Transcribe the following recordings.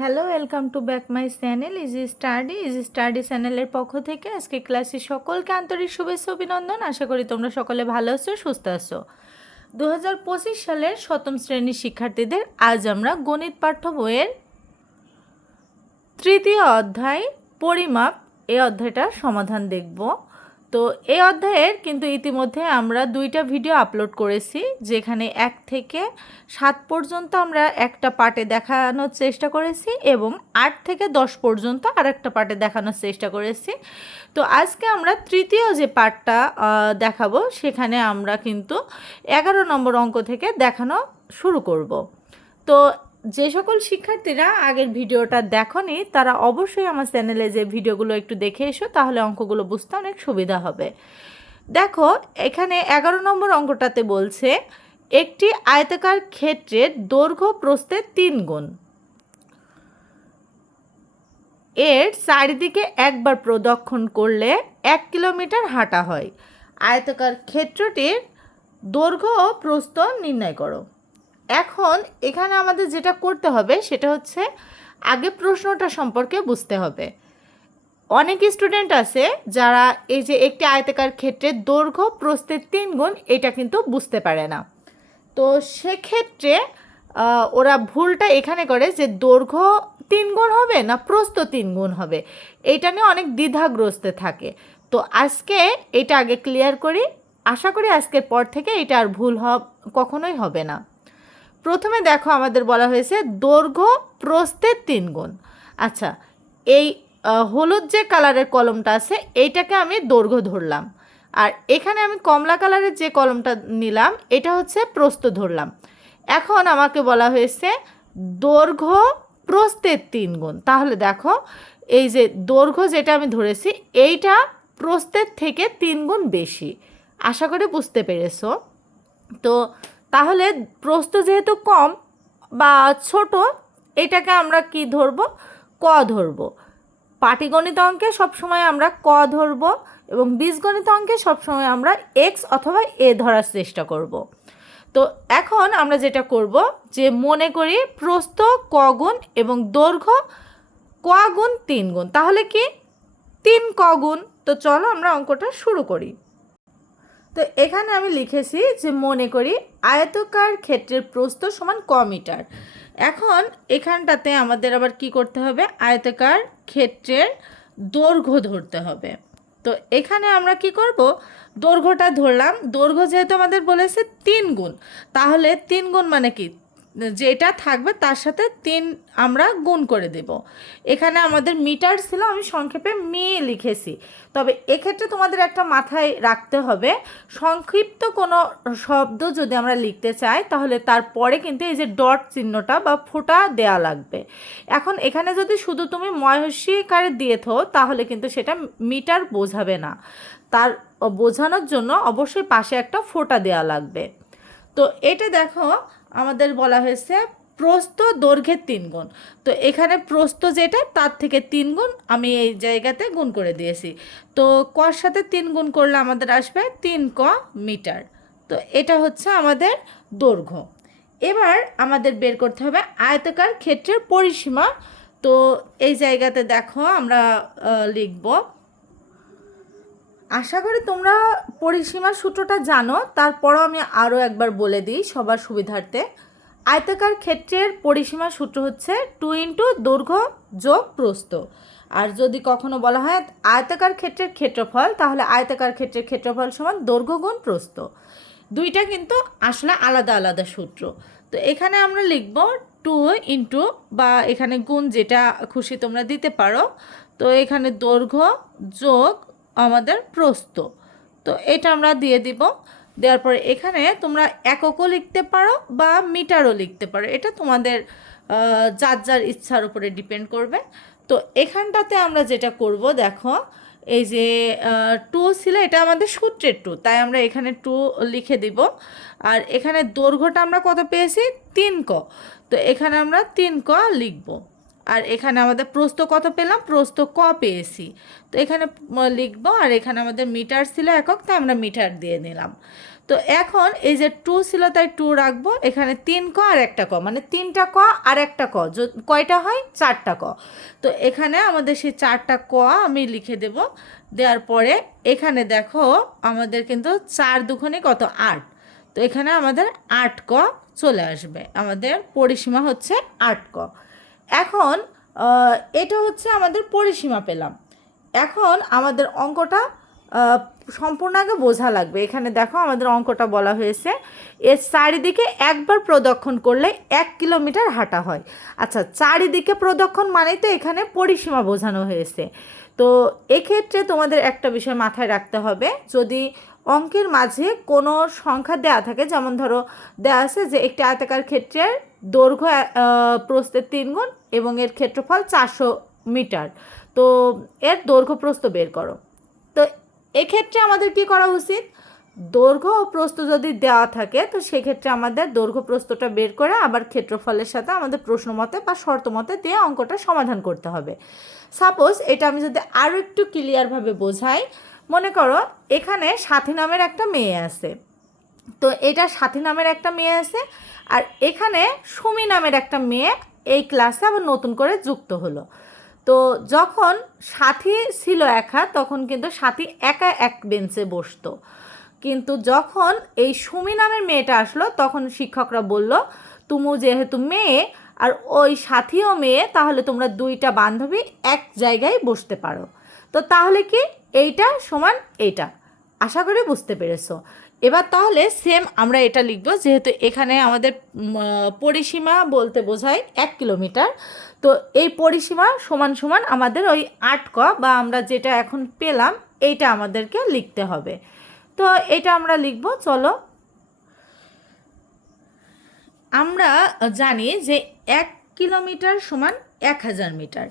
Hello welcome to back my channel easy study easy study চ্যানেলের পক্ষ থেকে আজকে ক্লাসে সকলকে আন্তরিক শুভেচ্ছা, অভিনন্দন। আশা করি তোমরা সকলে ভালো আছো, সুস্থ আছো। দু হাজার পঁচিশ সালের সপ্তম শ্রেণির শিক্ষার্থীদের আজ আমরা গণিত পাঠ্য বইয়ের তৃতীয় অধ্যায় পরিমাপ, এই অধ্যায়টার সমাধান দেখব। তো এই অধ্যায়ের কিন্তু ইতিমধ্যে আমরা দুইটা ভিডিও আপলোড করেছি, যেখানে এক থেকে সাত পর্যন্ত আমরা একটা পার্টে দেখানোর চেষ্টা করেছি এবং আট থেকে দশ পর্যন্ত আর একটা পার্টে দেখানোর চেষ্টা করেছি। তো আজকে আমরা তৃতীয় যে পার্টটা দেখাবো, সেখানে আমরা কিন্তু এগারো নম্বর অঙ্ক থেকে দেখানো শুরু করব। তো যে সকল শিক্ষার্থীরা আগের ভিডিওটা দেখনি, তারা অবশ্যই আমার চ্যানেলে যে ভিডিওগুলো একটু দেখে এসো, তাহলে অঙ্কগুলো বুঝতে অনেক সুবিধা হবে। দেখো, এখানে এগারো নম্বর অঙ্কটাতে বলছে, একটি আয়তাকার ক্ষেত্রের দৈর্ঘ্য প্রস্থে তিন গুণ। এর চারিদিকে একবার প্রদক্ষণ করলে এক কিলোমিটার হাঁটা হয়। আয়তাকার ক্ষেত্রটির দৈর্ঘ্য প্রস্থ নির্ণয় করো। এখন এখানে আমাদের যেটা করতে হবে সেটা হচ্ছে আগে প্রশ্নটা সম্পর্কে বুঝতে হবে। অনেক স্টুডেন্ট আছে যারা এই যে একটি আয়তাকার ক্ষেত্রে দৈর্ঘ্য, প্রস্থের তিন গুণ এটা কিন্তু বুঝতে পারে না। তো সেক্ষেত্রে ওরা ভুলটা এখানে করে যে দৈর্ঘ্য তিন গুণ হবে না প্রস্থ তিন গুণ হবে? এটা নিয়ে অনেক দ্বিধাগ্রস্ত থাকে। তো আজকে এটা আগে ক্লিয়ার করি। আশা করি আজকের পর থেকে এটা আর ভুল হব, কখনোই হবে না। প্রথমে দেখো আমাদের বলা হয়েছে দৈর্ঘ্য প্রস্থের তিন গুণ। আচ্ছা এই হলুদ যে কালারের কলমটা আছে, এইটাকে আমি দৈর্ঘ্য ধরলাম। আর এখানে আমি কমলা কালারের যে কলমটা নিলাম, এটা হচ্ছে প্রস্থ ধরলাম। এখন আমাকে বলা হয়েছে দৈর্ঘ্য প্রস্থের তিন গুণ। তাহলে দেখো, এই যে দৈর্ঘ্য যেটা আমি ধরেছি, এইটা প্রস্থের থেকে তিন গুণ বেশি। আশা করি বুঝতে পেরেছ। তো তাহলে প্রস্থ যেহেতু কম বা ছোট, এটাকে আমরা কি ধরব? ক ধরব। পাটিগণিত অঙ্কে সবসময় আমরা ক ধরব এবং বীজগণিত অঙ্কে সবসময় আমরা এক্স অথবা এ ধরার চেষ্টা করব। তো এখন আমরা যেটা করব যে মনে করি প্রস্থ ক গুণ এবং দৈর্ঘ্য ক গুণ তিন গুণ তাহলে কি? তিন ক গুণ তো চলো আমরা অঙ্কটা শুরু করি। তো এখানে আমি লিখেছি যে মনে করি আয়তকার ক্ষেত্রের প্রস্থ সমান ক মিটার। এখন এখানটাতে আমাদের আবার কি করতে হবে? আয়তকার ক্ষেত্রের দৈর্ঘ্য ধরতে হবে। তো এখানে আমরা কি করব? দৈর্ঘ্যটা ধরলাম। দৈর্ঘ্য যেহেতু আমাদের বলেছে তিন গুণ, তাহলে তিন গুণ মানে কি? যেটা থাকবে তার সাথে তিন আমরা গুণ করে দেব। এখানে আমাদের মিটার ছিল, আমি সংক্ষেপে মি লিখেছি। তবে এক্ষেত্রে তোমাদের একটা মাথায় রাখতে হবে, সংক্ষিপ্ত কোনো শব্দ যদি আমরা লিখতে চাই, তাহলে তারপরে কিন্তু এই যে ডট চিহ্নটা বা ফোঁটা দেয়া লাগবে। এখন এখানে যদি শুধু তুমি ময়সীকারে দিয়ে থো তাহলে কিন্তু সেটা মিটার বোঝাবে না। তার বোঝানোর জন্য অবশ্যই পাশে একটা ফোঁটা দেওয়া লাগবে। তো এটা দেখো আমাদের বলা হয়েছে প্রস্থ দৈর্ঘ্যের তিন গুণ। তো এখানে প্রস্থ যেটা, তার থেকে তিন গুণ আমি এই জায়গাতে গুণ করে দিয়েছি। তো কর সাথে তিন গুণ করলে আমাদের আসবে তিন ক মিটার। তো এটা হচ্ছে আমাদের দৈর্ঘ্য। এবার আমাদের বের করতে হবে আয়তাকার ক্ষেত্রের পরিসীমা। তো এই জায়গাতে দেখো আমরা লিখব আশা করি তোমরা পরিসীমার সূত্রটা জানো, তারপরও আমি আরও একবার বলে দিই সবার সুবিধার্থে। আয়তাকার ক্ষেত্রের পরিসীমার সূত্র হচ্ছে টু ইন্টু দৈর্ঘ্য যোগ প্রস্থ। আর যদি কখনো বলা হয় আয়তাকার ক্ষেত্রের ক্ষেত্রফল, তাহলে আয়তাকার ক্ষেত্রের ক্ষেত্রফল সমান দৈর্ঘ্য গুণ প্রস্থ। দুইটা কিন্তু আসলে আলাদা আলাদা সূত্র। তো এখানে আমরা লিখব টু ইন্টু বা এখানে গুণ যেটা খুশি তোমরা দিতে পারো। তো এখানে দৈর্ঘ্য যোগ আমাদের প্রস্থ। তো এটা আমরা দিয়ে দিব। দেওয়ার পরে এখানে তোমরা এককও লিখতে পারো বা মিটারও লিখতে পারো। এটা তোমাদের যার যার ইচ্ছার উপরে ডিপেন্ড করবে। তো এখানটাতে আমরা যেটা করব, দেখো, এই যে টু ছিল, এটা আমাদের সূত্রের টু তাই আমরা এখানে টু লিখে দিব। আর এখানে দৈর্ঘ্যটা আমরা কত পেয়েছি? তিন ক। তো এখানে আমরা তিন ক লিখব। আর এখানে আমাদের প্রস্ত কত পেলাম? প্রস্ত ক পেয়েছি। তো এখানে লিখব, আর এখানে আমাদের মিটার ছিল একক, তাই আমরা মিটার দিয়ে নিলাম। তো এখন এই যে টু ছিল, তাই টু রাখব। এখানে তিন ক আর একটা ক মানে তিনটা ক আর একটা ক কয়টা হয়? চারটা ক। তো এখানে আমাদের সেই চারটা ক আমি লিখে দেব। দেওয়ার পরে এখানে দেখো আমাদের কিন্তু চার দুখানে কত? আট। তো এখানে আমাদের আট ক চলে আসবে। আমাদের পরিসীমা হচ্ছে আট ক। এখন এটা হচ্ছে আমাদের পরিসীমা পেলাম। এখন আমাদের অঙ্কটা সম্পূর্ণ আগে বোঝা লাগবে। এখানে দেখো আমাদের অঙ্কটা বলা হয়েছে, এর চারিদিকে একবার প্রদক্ষণ করলে এক কিলোমিটার হাঁটা হয়। আচ্ছা চারিদিকে প্রদক্ষণ মানেই তো এখানে পরিসীমা বোঝানো হয়েছে। তো এক্ষেত্রে তোমাদের একটা বিষয় মাথায় রাখতে হবে, যদি অঙ্কের মাঝে কোনো সংখ্যা দেয়া থাকে যেমন ধরো দেয়া আছে যে একটি আয়তাকার ক্ষেত্রের দৈর্ঘ্য আহ, প্রস্থের তিন গুণ এবং এর ক্ষেত্রফল চারশো মিটার। তো এর দৈর্ঘ্য প্রস্থ বের করো। তো এক্ষেত্রে আমাদের কি করা উচিত? দৈর্ঘ্য ও প্রস্থ যদি দেওয়া থাকে তো সেক্ষেত্রে আমাদের দৈর্ঘ্য প্রস্থটা বের করে আবার ক্ষেত্রফলের সাথে আমাদের প্রশ্ন মতে বা শর্ত মতে দিয়ে অঙ্কটা সমাধান করতে হবে। সাপোজ এটা আমি যদি আরও একটু ক্লিয়ারভাবে বোঝাই মনে করো, এখানে সাথী নামের একটা মেয়ে আছে। তো এটা সাথী নামের একটা মেয়ে আছে, আর এখানে সুমি নামের একটা মেয়ে এই ক্লাসে আবার নতুন করে যুক্ত হলো। তো যখন সাথী ছিল একা, তখন কিন্তু সাথী একা এক বেঞ্চে বসতো। কিন্তু যখন এই সুমি নামের মেয়েটা আসলো, তখন শিক্ষকরা বলল, তুমু যেহেতু মেয়ে, আর ওই সাথীও মেয়ে, তাহলে তোমরা দুইটা বান্ধবী এক জায়গায় বসতে পারো। তো তাহলে কি এইটা সমান এইটা। আশা করি বুঝতে পেরেছ। এবার তাহলে সেম আমরা এটা লিখব, যেহেতু এখানে আমাদের পরিসীমা বলতে বোঝায় এক কিলোমিটার। তো এই পরিসীমা সমান সমান আমাদের ওই আট ক বা আমরা যেটা এখন পেলাম, এইটা আমাদেরকে লিখতে হবে। তো এটা আমরা লিখব, চলো। আমরা জানি যে এক কিলোমিটার সমান এক হাজার মিটার।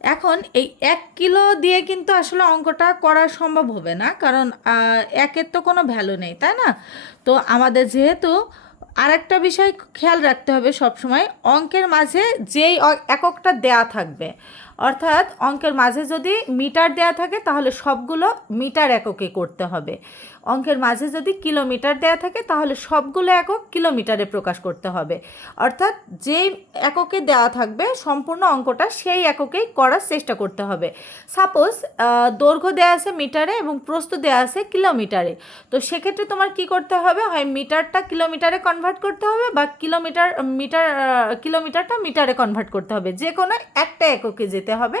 এখন এই এক কিলো দিয়ে কিন্তু আসলে অঙ্কটা করা সম্ভব হবে না, কারণ একের তো কোনো ভ্যালু নেই, তাই না? তো আমাদের যেহেতু আরেকটা বিষয় খেয়াল রাখতে হবে সবসময়, অঙ্কের মাঝে যেই এককটা দেয়া থাকবে অর্থাৎ অঙ্কের মাঝে যদি মিটার দেয়া থাকে, তাহলে সবগুলো মিটার এককে করতে হবে। অঙ্কের মাঝে যদি কিলোমিটার দেয়া থাকে, তাহলে সবগুলো একক কিলোমিটারে প্রকাশ করতে হবে। অর্থাৎ যেই এককে দেওয়া থাকবে, সম্পূর্ণ অঙ্কটা সেই এককেই করার চেষ্টা করতে হবে। সাপোজ দৈর্ঘ্য দেওয়া আছে মিটারে এবং প্রস্থ দেওয়া আছে কিলোমিটারে। তো সেক্ষেত্রে তোমার কি করতে হবে? হয় মিটারটা কিলোমিটারে কনভার্ট করতে হবে বা কিলোমিটার, মিটার কিলোমিটারটা মিটারে কনভার্ট করতে হবে। যে কোনো একটা এককে যেতে হবে।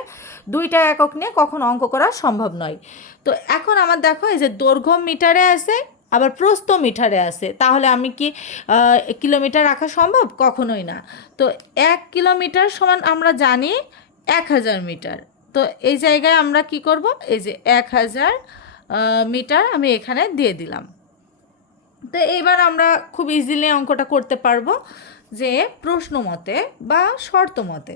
দুইটা একক নিয়ে কখনো অঙ্ক করা সম্ভব নয়। তো এখন আমার দেখো, এই যে দৈর্ঘ্য মিটারে আছে, আবার প্রস্থ মিটারে আছে। তাহলে আমি কি কিলোমিটার রাখা সম্ভব? কখনোই না। তো এক কিলোমিটার সমান আমরা জানি এক হাজার মিটার। তো এই জায়গায় আমরা কি করব? এই যে এক হাজার মিটার আমি এখানে দিয়ে দিলাম। তো এইবার আমরা খুব ইজিলি অঙ্কটা করতে পারব যে প্রশ্ন মতে বা শর্ত মতে।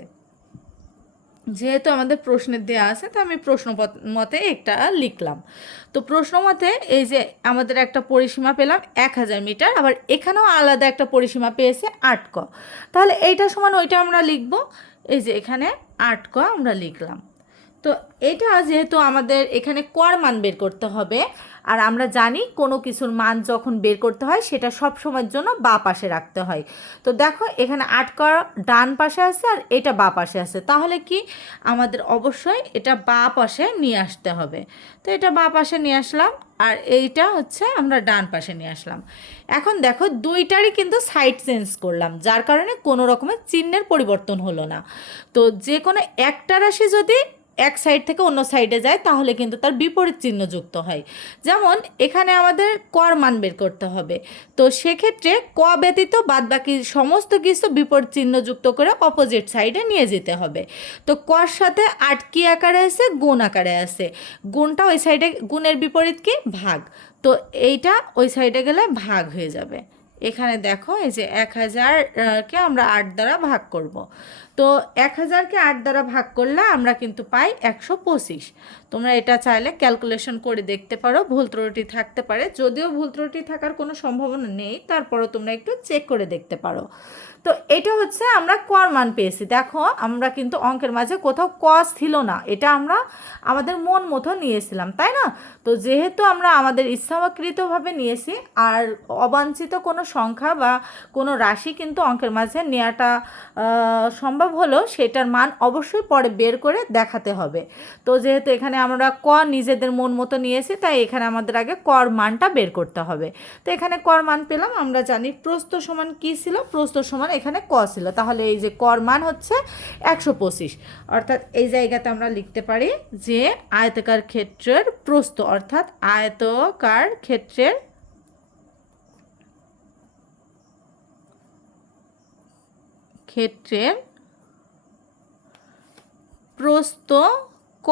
যেহেতু আমাদের প্রশ্নের দেওয়া আছে, তো আমি প্রশ্ন মতে একটা লিখলাম। তো প্রশ্ন মতে এই যে আমাদের একটা পরিসীমা পেলাম এক হাজার মিটার, আবার এখানেও আলাদা একটা পরিসীমা পেয়েছে আট ক। তাহলে এইটা সমান ওইটা আমরা লিখব। এই যে এখানে আট ক আমরা লিখলাম। তো এটা যেহেতু আমাদের এখানে কর মান বের করতে হবে আর আমরা জানি কোনো কিছুর মান যখন বের করতে হয়, সেটা সব সময়ের জন্য বা পাশে রাখতে হয়। তো দেখো, এখানে আট কর ডান পাশে আছে আর এটা বা পাশে আছে। তাহলে কি? আমাদের অবশ্যই এটা বা পাশে নিয়ে আসতে হবে। তো এটা বা পাশে নিয়ে আসলাম আর এইটা হচ্ছে আমরা ডান পাশে নিয়ে আসলাম। এখন দেখো, দুইটারই কিন্তু সাইড চেঞ্জ করলাম, যার কারণে কোনো রকমের চিহ্নের পরিবর্তন হলো না। তো যে কোনো একটা রাশি যদি এক সাইড থেকে অন্য সাইডে যায়, তাহলে কিন্তু তার বিপরীত চিহ্ন যুক্ত হয়। যেমন, এখানে আমাদের কর মান বের করতে হবে। তো সেক্ষেত্রে ক ব্যতীত বাদবাকি সমস্ত কিছু বিপরীত চিহ্ন যুক্ত করে অপোজিট সাইডে নিয়ে যেতে হবে। তো কর সাথে আট কি আকারে আছে? গুণ আকারে আছে। গুণটা ওই সাইডে গুণের বিপরীত কি? ভাগ। তো এইটা ওই সাইডে গেলে ভাগ হয়ে যাবে। এখানে দেখো, এই যে এক হাজারকে আমরা আট দ্বারা ভাগ করব। তো এক হাজারকে আট দ্বারা ভাগ করলে আমরা কিন্তু পাই একশো পঁচিশ। তোমরা এটা চাইলে ক্যালকুলেশন করে দেখতে পারো, ভুল ত্রুটি থাকতে পারে। যদিও ভুল ত্রুটি থাকার কোনো সম্ভাবনা নেই, তারপরও তোমরা একটু চেক করে দেখতে পারো। তো এটা হচ্ছে আমরা কর মান পেয়েছি। দেখো, আমরা কিন্তু অঙ্কের মাঝে কোথাও কস ছিল না, এটা আমরা আমাদের মন মতো নিয়েছিলাম, তাই না? তো যেহেতু আমরা আমাদের ইচ্ছাকৃতভাবে নিয়েছি, আর অবাঞ্ছিত কোনো সংখ্যা বা কোনো রাশি কিন্তু অঙ্কের মাঝে নেওয়াটা সম্ভব হলেও সেটার মান অবশ্যই পরে বের করে দেখাতে হবে। তো যেহেতু এখানে আমরা ক নিজেদের মন মতো নিয়েছি, তাই এখানে আমাদের আগে কর মানটা বের করতে হবে। তো এখানে কর মান পেলাম, আমরা জানি প্রস্ত সমান কী ছিল? প্রস্ত সমান এখানে ক ছিল। তাহলে এই যে কর মান হচ্ছে একশো পঁচিশ। অর্থাৎ এই জায়গাতে আমরা লিখতে পারি যে আয়তকার ক্ষেত্রের প্রস্ত অর্থাৎ আয়তকার ক্ষেত্রের ক্ষেত্রের প্রস্থ ক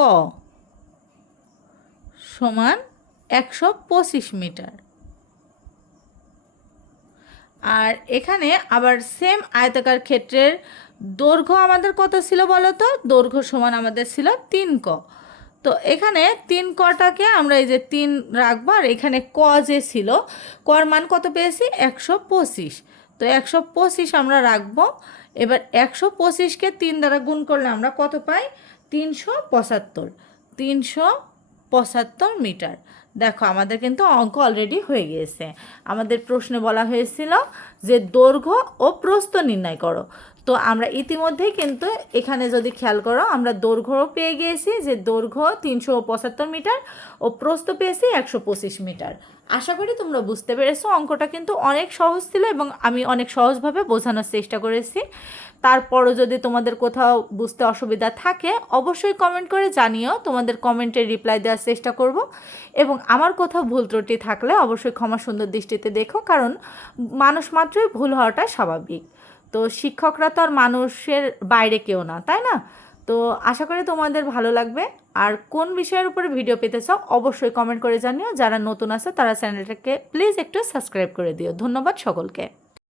সমান একশো পঁচিশ মিটার। আর এখানে আবার সেম আয়তাকার ক্ষেত্রের দৈর্ঘ্য আমাদের কত ছিল বলো তো? দৈর্ঘ্য সমান আমাদের ছিল তিন ক। তো এখানে তিন কটাকে আমরা এই যে তিন রাখব, আর এখানে ক যে ছিল, কর মান কত পেয়েছি? একশো পঁচিশ। তো একশো পঁচিশ আমরা রাখব। এবার একশো পঁচিশকে তিন দ্বারা গুণ করলে আমরা কত পাই? তিনশো পঁচাত্তর। তিনশো পঁচাত্তর মিটার। দেখো, আমাদের কিন্তু অঙ্ক অলরেডি হয়ে গিয়েছে। আমাদের প্রশ্নে বলা হয়েছিল যে দৈর্ঘ্য ও প্রস্থ নির্ণয় করো। তো আমরা ইতিমধ্যেই কিন্তু এখানে যদি খেয়াল করো, আমরা দৈর্ঘ্য পেয়ে গিয়েছি যে দৈর্ঘ্য তিনশো পঁচাত্তর মিটার ও প্রস্থ পেয়েছি একশো পঁচিশ মিটার। আশা করি তোমরা বুঝতে পেরেছ, অঙ্কটা কিন্তু অনেক সহজ ছিল এবং আমি অনেক সহজভাবে বোঝানোর চেষ্টা করেছি। তারপরও যদি তোমাদের কোথাও বুঝতে অসুবিধা থাকে, অবশ্যই কমেন্ট করে জানিও, তোমাদের কমেন্টের রিপ্লাই দেওয়ার চেষ্টা করব। এবং আমার কোথাও ভুল ত্রুটি থাকলে অবশ্যই ক্ষমা সুন্দর দৃষ্টিতে দেখো, কারণ মানুষ মাত্রই ভুল হওয়াটা স্বাভাবিক। তো শিক্ষকরা তো আর মানুষের বাইরে কেউ না, তাই না? তো আশা করি তোমাদের ভালো লাগবে। আর কোন বিষয়ের উপরে ভিডিও পেতে চাও অবশ্যই কমেন্ট করে জানিও। যারা নতুন আছে তারা চ্যানেলটাকে প্লিজ একটু সাবস্ক্রাইব করে দিও। ধন্যবাদ সকলকে।